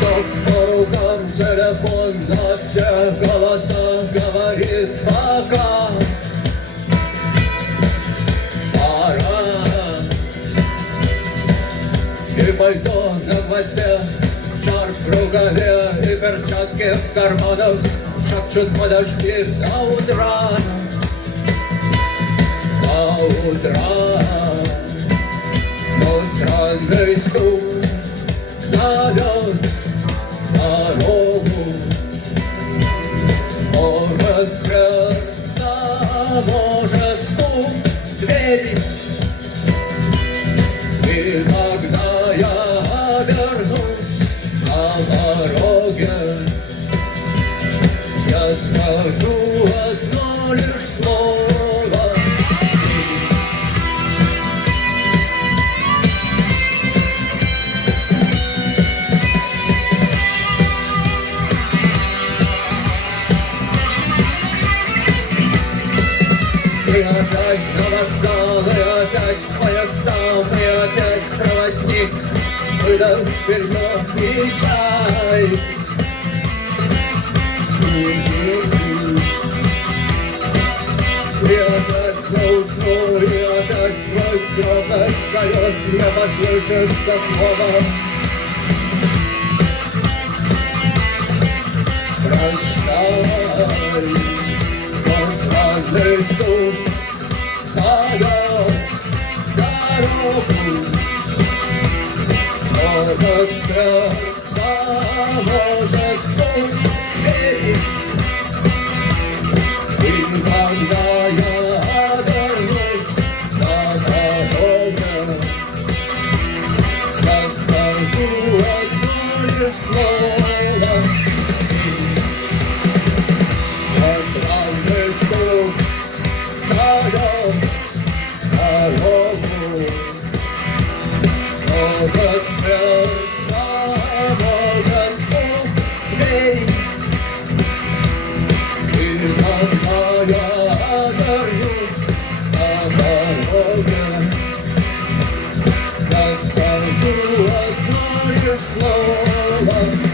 Ток по рукам, телефон на всех голосах говорит пока. Пора. И пальто на гвозде, шарф в рукаве и перчатки в карманах шепчут подожди до утра. До утра. Но странный стук зовет дорогу. Может сердце, может стук двери. И когда я обернусь на дороге, я скажу одно лишь слово. И опять на вокзал, и опять поезда, и опять проводник выдаст белье и чай. И опять я усну, и опять сквозь грохот колес я послышится слово. Прощай. Странный стук зовет дорогу. Может сердце, может стук двери. И когда я обернусь на дороге, я скажу одно лишь слово. Странный стук зовет дорогу. Может сердце, может стук двери. И когда я обернусь на дороге, я скажу одно лишь слово.